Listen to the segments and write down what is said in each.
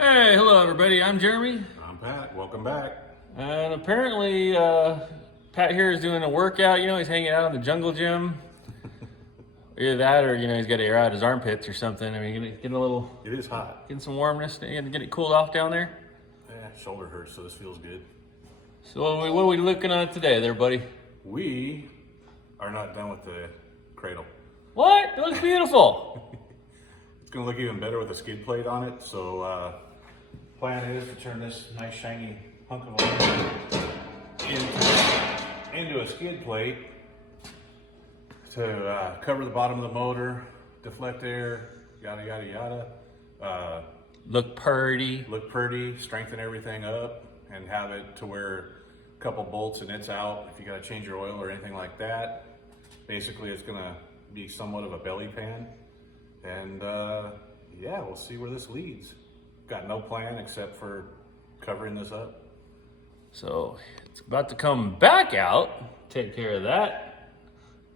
Hey, hello everybody, I'm Jeremy. I'm Pat, welcome back. And apparently, Pat here is doing a workout. He's hanging out in the jungle gym. Either that or, he's got to air out his armpits or something. I mean, getting a little, It is hot. getting some warmness, and get it cooled off down there. Yeah, shoulder hurts, so this feels good. So what are we looking at today there, buddy? We are not done with the cradle. What? It looks beautiful. It's gonna look even better with a skid plate on it. So plan is to turn this nice shiny hunk of aluminum into a skid plate to cover the bottom of the motor, deflect air, yada yada yada. Look pretty. Look pretty, strengthen everything up, and have it to where a couple bolts and it's out. If you gotta change your oil or anything like that, basically it's gonna be somewhat of a belly pan. And yeah, we'll see where this leads. Got no plan except for covering this up. So it's about to come back out. Take care of that.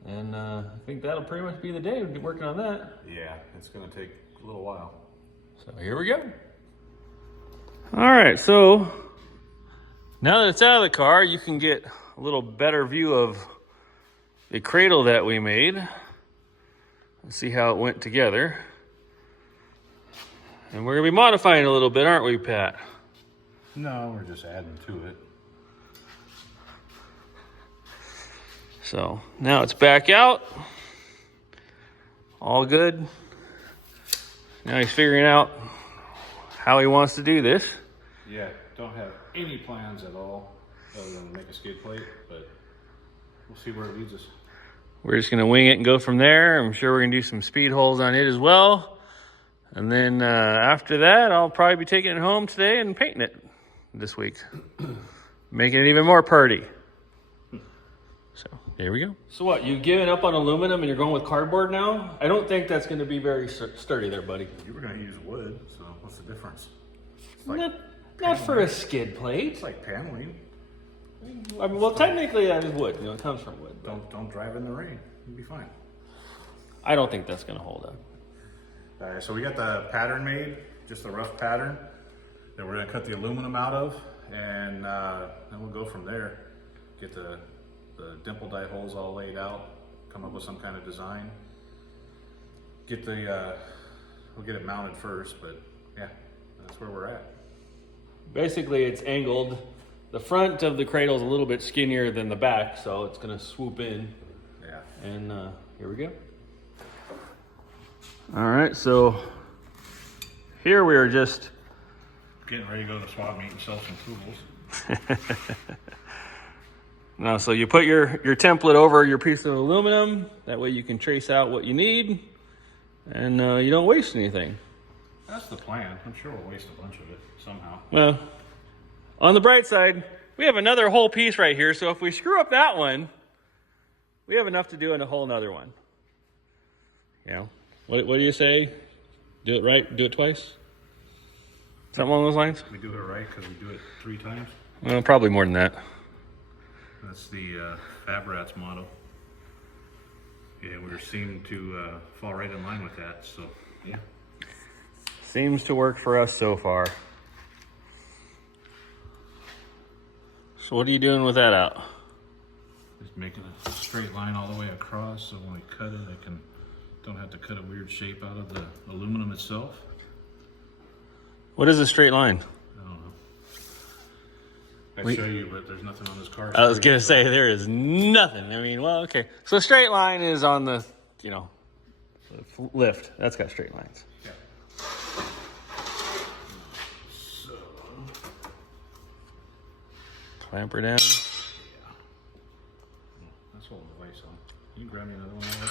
And I think that'll pretty much be the day. We'll be working on that. Yeah, it's gonna take a little while. So here we go. All right, so now that it's out of the car, you can get a little better view of the cradle that we made. Let's see how it went together. And we're gonna be modifying it a little bit, aren't we, Pat? No, we're just adding to it. So now it's back out. All good. Now he's figuring out how he wants to do this. Yeah, don't have any plans at all other than make a skid plate, but we'll see where it leads us. We're just gonna wing it and go from there. I'm sure we're gonna do some speed holes on it as well. And then after that, I'll probably be taking it home today and painting it this week. Making it even more purty. So, there we go. So what, you giving up on aluminum and you're going with cardboard now? I don't think that's gonna be very sturdy there, buddy. You were gonna use wood, so what's the difference? It's Not for a skid plate. It's like paneling. I mean, well, technically that is wood. It comes from wood. Don't drive in the rain. You'll be fine. I don't think that's gonna hold up. So we got the pattern made, just a rough pattern that we're gonna cut the aluminum out of, and then we'll go from there. Get the dimple die holes all laid out, come up with some kind of design. Get we'll get it mounted first, but yeah, that's where we're at. Basically, it's angled. The front of the cradle is a little bit skinnier than the back, so it's gonna swoop in. Yeah. And here we go. All right, so here we are just Getting ready to go to the swap meet and sell some tools. now. So you put your template over your piece of aluminum. That way you can trace out what you need, and you don't waste anything. That's the plan. I'm sure we'll waste a bunch of it somehow. Well, on the bright side, we have another whole piece right here. So if we screw up that one, we have enough to do in a whole nother one. You know, what do you say? Do it right, do it twice? Something along those lines? We do it right because we do it 3 times. Well, probably more than that. That's the Fab Rats motto. Yeah, we seem to fall right in line with that, so yeah. Seems to work for us so far. So what are you doing with that out? Just making a straight line all the way across, so when we cut it, don't have to cut a weird shape out of the aluminum itself. What is a straight line? I don't know. I'd show you, but there's nothing on this card. I was gonna say there is nothing. I mean, well, okay. So straight line is on the, lift. That's got straight lines. Yeah. So. Clamp her down. Yeah. That's all the device on. Can you grab me another one of those?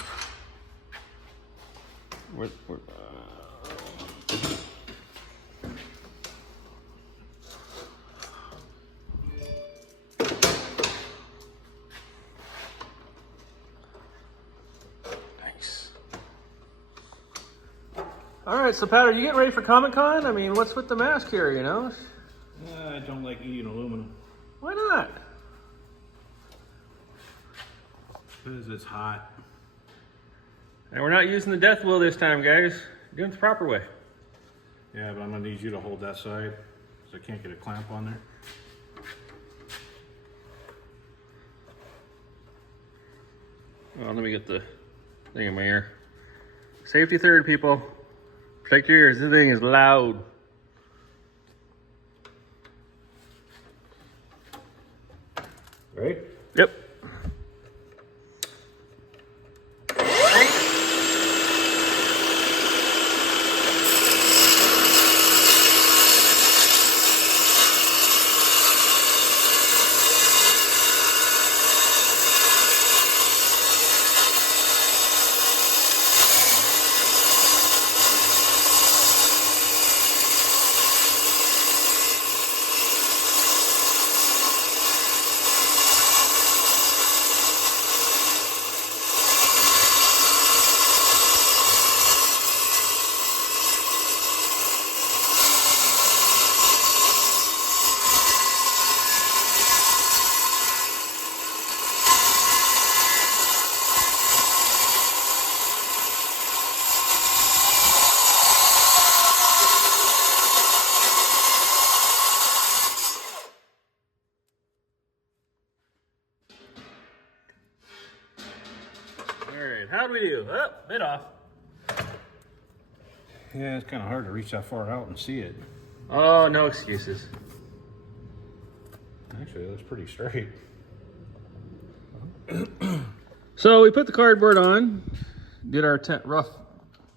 Nice. All right, so Pat, are you getting ready for Comic-Con? I mean, what's with the mask here, I don't like eating aluminum. Why not? Because it's hot. And we're not using the death wheel this time, guys. We're doing it the proper way. Yeah, but I'm gonna need you to hold that side, so I can't get a clamp on there. Oh, let me get the thing in my ear. Safety third, people. Protect your ears. This thing is loud. Right? Yep. Alright, how do we do? Oh, bit off. Yeah, it's kind of hard to reach that far out and see it. Oh, no excuses. Actually, that's pretty straight. So we put the cardboard on, did our rough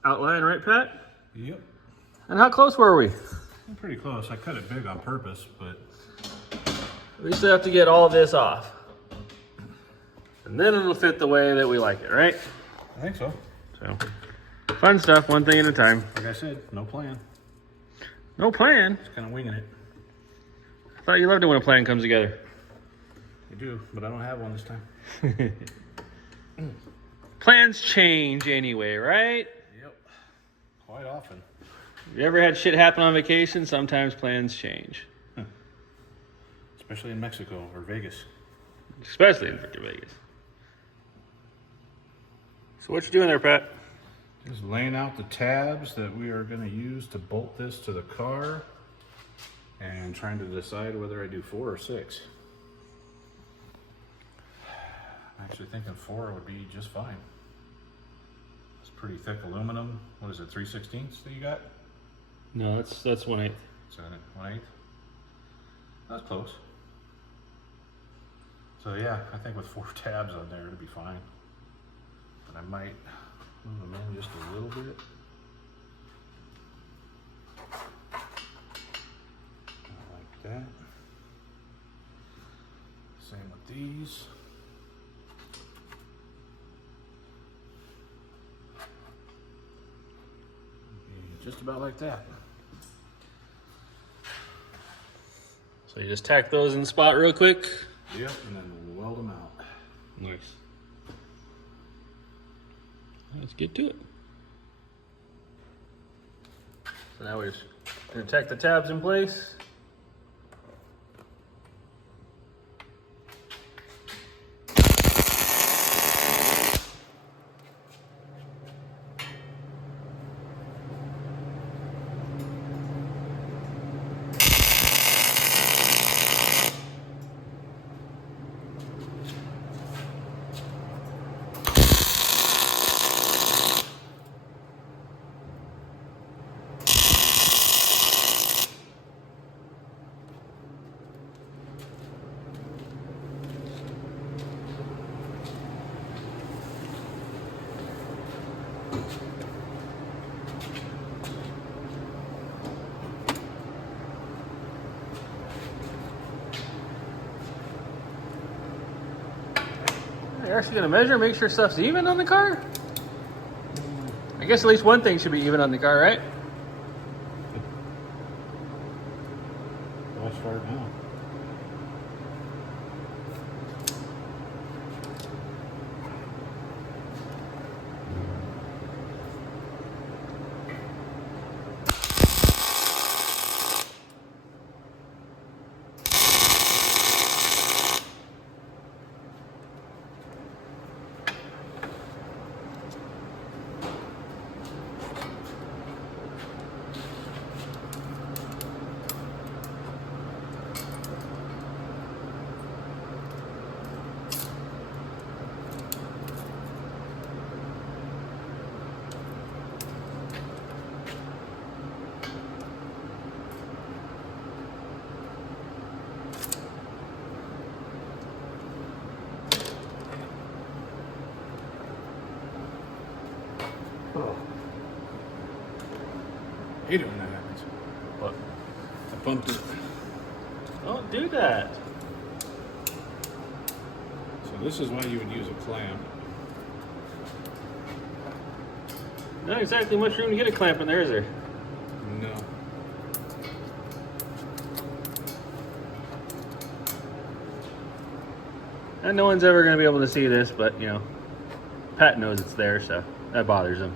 outline, right, Pat? Yep. And how close were we? I'm pretty close. I cut it big on purpose, but We still have to get all this off. And then it'll fit the way that we like it, right? I think so. So, fun stuff, one thing at a time. Like I said, no plan. No plan? Just kind of winging it. I thought you loved it when a plan comes together. I do, but I don't have one this time. Plans change anyway, right? Yep. Quite often. You ever had shit happen on vacation? Sometimes plans change. Especially in Mexico or Vegas. Especially in frickin' Vegas. So what you doing there, Pat? Just laying out the tabs that we are going to use to bolt this to the car and trying to decide whether I do 4 or 6. I'm actually thinking 4 would be just fine. It's pretty thick aluminum. What is it, 3/16 that you got? No, that's 1/8. Is that it, 1/8? That's close. So yeah, I think with 4 tabs on there, it'll be fine. But I might move them in just a little bit. Like that. Same with these. Just about like that. So you just tack those in the spot real quick. Yep, and then weld them out. Nice. Let's get to it. So now we're just gonna tack the tabs in place. You're actually gonna measure, make sure stuff's even on the car? I guess at least one thing should be even on the car, right? Let's start now. What? I pumped it. Don't do that. So this is why you would use a clamp. Not exactly much room to get a clamp in there, is there? No. And no one's ever going to be able to see this, but you know, Pat knows it's there, so that bothers him.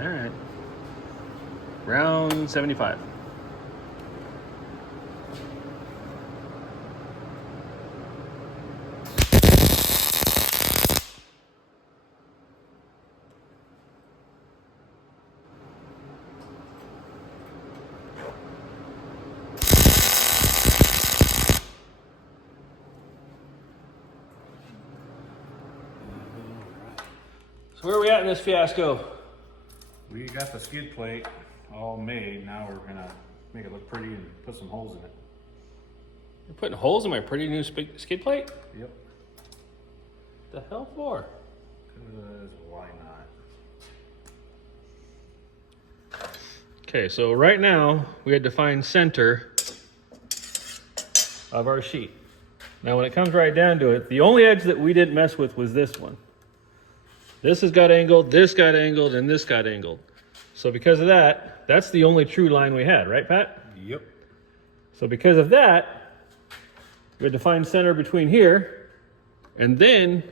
All right. Round 75. So where are we at in this fiasco? We got the skid plate all made. Now we're gonna make it look pretty and put some holes in it. You're putting holes in my pretty new skid plate? Yep. The hell for? Because why not? Okay, so right now we had to find center of our sheet. Now when it comes right down to it, the only edge that we didn't mess with was this one. This has got angled, this got angled, and this got angled. So because of that, that's the only true line we had, right, Pat? Yep. So because of that, we had to find center between here, and then,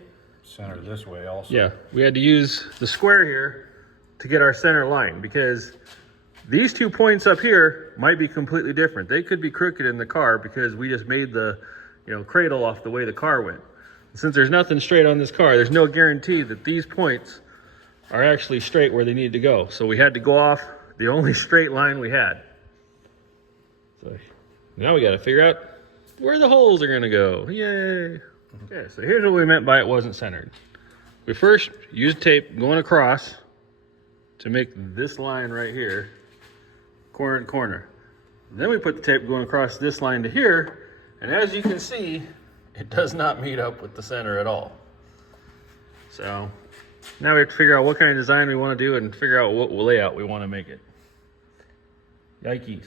Center this way also. yeah, we had to use the square here to get our center line, because these 2 points up here might be completely different. They could be crooked in the car because we just made the, cradle off the way the car went. Since there's nothing straight on this car, there's no guarantee that these points are actually straight where they need to go. So we had to go off the only straight line we had. So now we got to figure out where the holes are going to go. Yay. Okay, so here's what we meant by it wasn't centered. We first used tape going across to make this line right here, corner to corner. Then we put the tape going across this line to here, and as you can see, it does not meet up with the center at all. So now we have to figure out what kind of design we want to do and figure out what layout we want to make it. Yikes.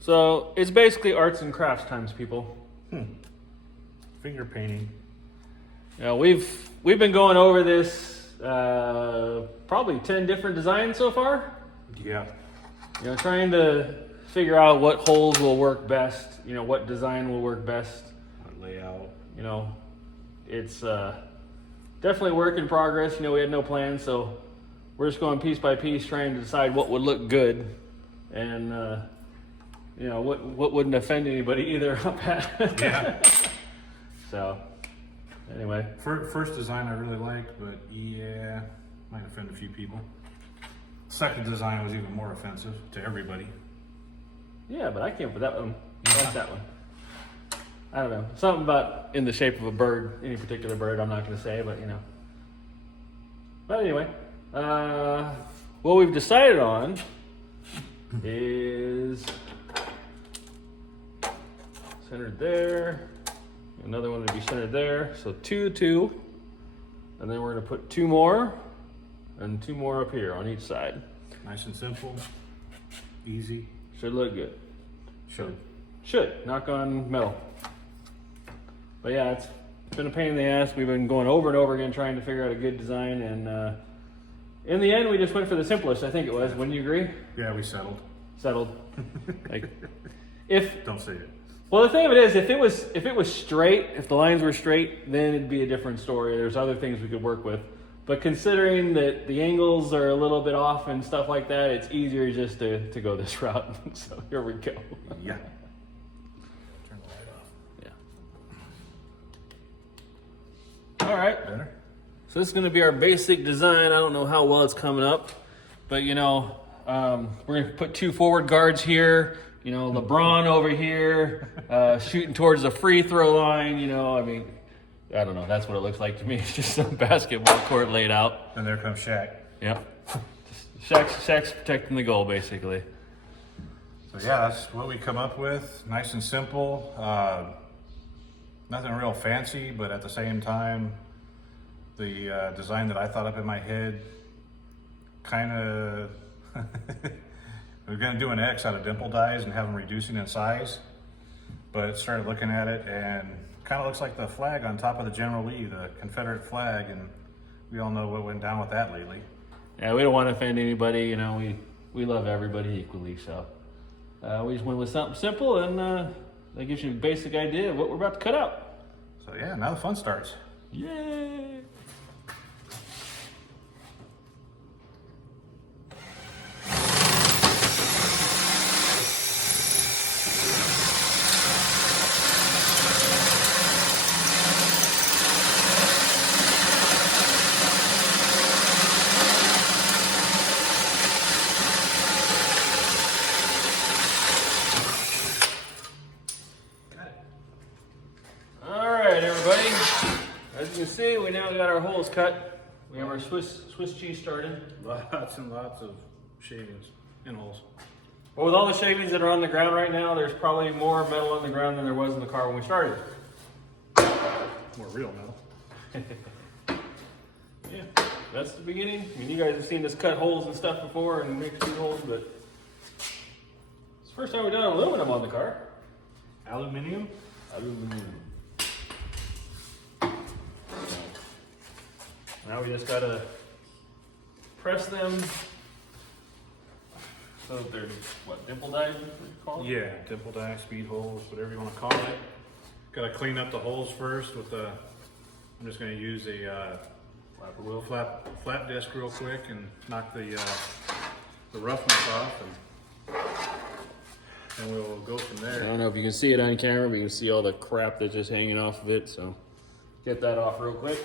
So it's basically arts and crafts times, people. Finger painting. We've been going over this probably 10 different designs so far. Yeah. Trying to figure out what holes will work best, what design will work best. What layout. It's definitely work in progress. We had no plan, so we're just going piece by piece trying to decide what would look good and what wouldn't offend anybody either. Yeah. So anyway, First design I really liked, but yeah, might offend a few people. Second design was even more offensive to everybody. yeah, but I came up with that one. I like that one. I don't know, something about in the shape of a bird, any particular bird. I'm not going to say, but But anyway, what we've decided on is centered there. Another one would be centered there. So 2, 2. And then we're going to put 2 more and 2 more up here on each side. Nice and simple. Easy. Should look good. Should. Knock on metal. But yeah, it's been a pain in the ass. We've been going over and over again trying to figure out a good design. And in the end, we just went for the simplest, I think it was. Wouldn't you agree? Yeah, we settled. Don't say it. Well, the thing of it is, if it was straight, if the lines were straight, then it'd be a different story. There's other things we could work with. But considering that the angles are a little bit off and stuff like that, it's easier just to go this route. So here we go. Yeah. Turn the light off. Yeah. All right. Better? So this is going to be our basic design. I don't know how well it's coming up, but we're going to put 2 forward guards here. LeBron over here, shooting towards the free throw line. I don't know. That's what it looks like to me. It's just some basketball court laid out. And there comes Shaq. Yep. Shaq's protecting the goal, basically. So yeah, that's what we come up with. Nice and simple. Nothing real fancy, but at the same time, the design that I thought up in my head kind of we're going to do an X out of dimple dies and have them reducing in size, but started looking at it and kind of looks like the flag on top of the General Lee, the Confederate flag, and we all know what went down with that lately. Yeah, we don't want to offend anybody, you know, we love everybody equally, so we just went with something simple, and that gives you a basic idea of what we're about to cut out. So yeah, now the fun starts. Yay! As you can see, we now got our holes cut. We have our Swiss cheese started. Lots and lots of shavings and holes. Well, with all the shavings that are on the ground right now, there's probably more metal on the ground than there was in the car when we started. More real metal. Yeah, that's the beginning. I mean, you guys have seen us cut holes and stuff before and make speed holes, but it's the first time we've done aluminum on the car. Aluminium? Aluminum. Now we just gotta press them so that they're, what, dimple dies, what you call it? Yeah, dimple die, speed holes, whatever you want to call it. Gotta clean up the holes first with the, I'm just gonna use a flat disc real quick and knock the roughness off, and we'll go from I there. don't know if you can see it on camera, but you can see all the crap that's just hanging off of it, so get that off real quick.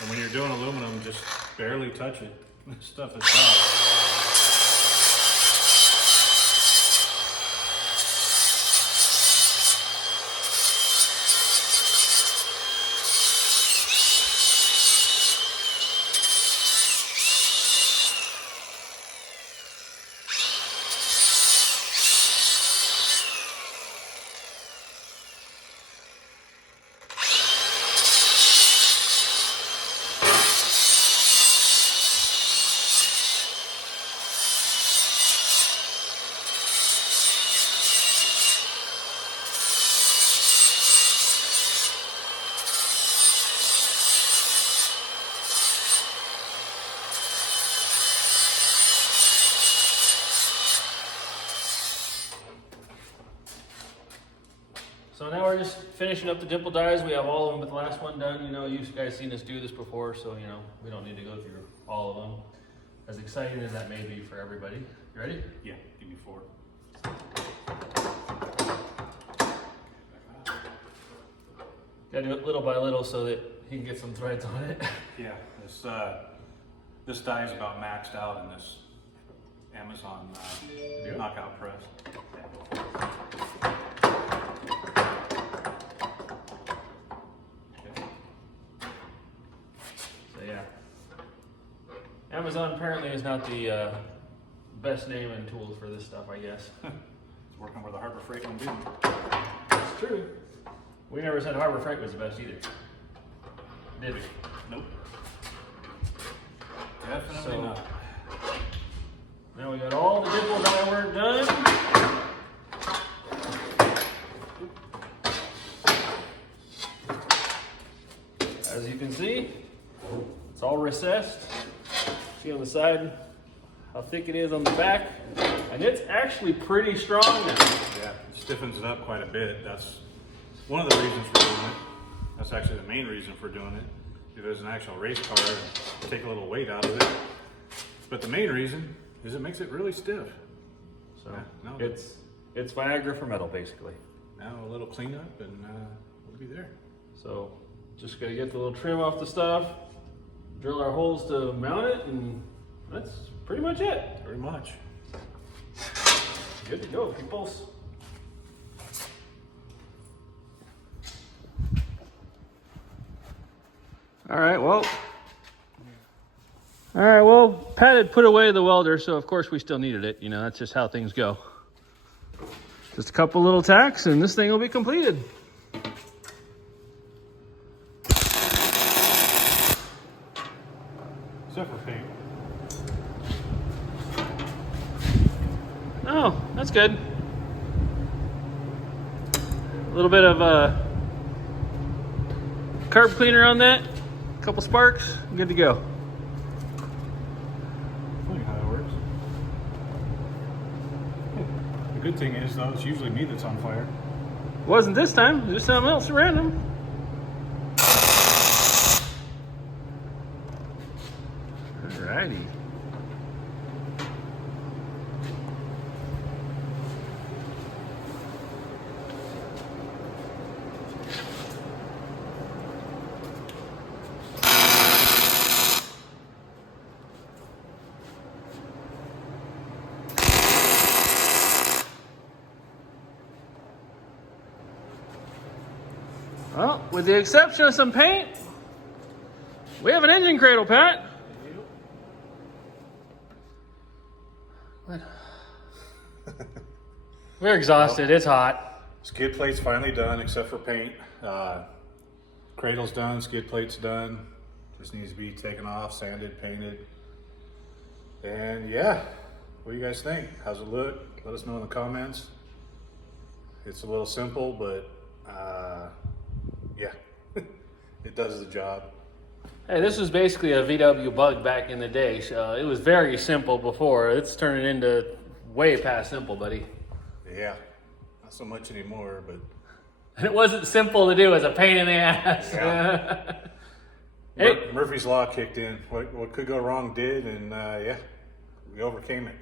And when you're doing aluminum, just barely touch it. This stuff is tough. So now we're just finishing up the dimple dies. We have all of them, but the last one done. You know, you guys seen us do this before, so you know we don't need to go through all of them. As exciting as that may be for everybody. You ready? Yeah, give me 4. Gotta do it little by little so that he can get some threads on it. Yeah, this die is about maxed out in this Amazon knockout press. Yeah. Amazon apparently is not the best name and tools for this stuff, I guess. It's working where the Harbor Freight one didn't. It's true. We never said Harbor Freight was the best either. Did we? Nope. Definitely So, not. Now we got all the dimple die work done. As you can see, it's all recessed. See on the side how thick it is on the back, and it's actually pretty strong now. Yeah, it stiffens it up quite a bit. That's one of the reasons for doing it. That's actually the main reason for doing it. If it was an actual race car, it'd take a little weight out of it. But the main reason is it makes it really stiff. So Yeah, no, it's Viagra for metal, basically. now a little cleanup and we'll be there. So just gotta get the little trim off the stuff, drill our holes to mount it, and that's pretty much it. Very much. Good to go, peoples. All right, well, All right, well, Pat had put away the welder, so of course we still needed it. You know, that's just how things go. Just a couple little tacks and this thing will be completed. Except for paint. Oh, that's good. A little bit of carb cleaner on that. A couple sparks, good to go. Funny how it works. The good thing is, though, it's usually me that's on fire. Wasn't this time, there's something else random. Alrighty. Well, with the exception of some paint, we have an engine cradle, Pat. What? We're exhausted. It's hot. Skid plate's finally done, except for paint. Cradle's done, skid plate's done. Just needs to be taken off, sanded, painted. And yeah, what do you guys think? How's it look? Let us know in the comments. It's a little simple, but yeah, it does the job. Hey, this was basically a VW Bug back in the day. So it was very simple before. It's turning into way past simple, buddy. Yeah, not so much anymore, but And it wasn't simple to do. It was a pain in the ass. Yeah. Hey. Murphy's Law kicked in. What could go wrong did, and yeah, we overcame it.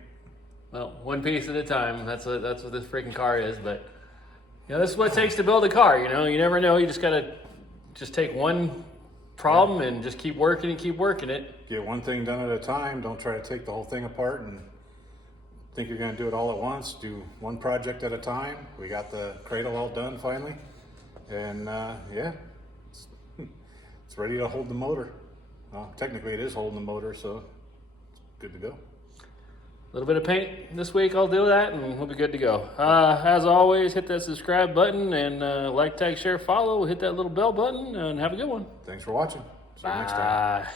Well, one piece at a time. That's what this freaking car is. But you know, this is what it takes to build a car. You know, you never know. You just gotta take one problem and just keep working and keep working it. Get one thing done at a time. Don't try to take the whole thing apart and think you're going to do it all at once. Do one project at a time. We got the cradle all done finally, and yeah, it's ready to hold the motor. Well, technically it is holding the motor, so it's good to go. A little bit of paint this week, I'll do that, and we'll be good to go. As always, hit that subscribe button and like, tag, share, follow. Hit that little bell button, and have a good one. Thanks for watching. See you next time. Bye.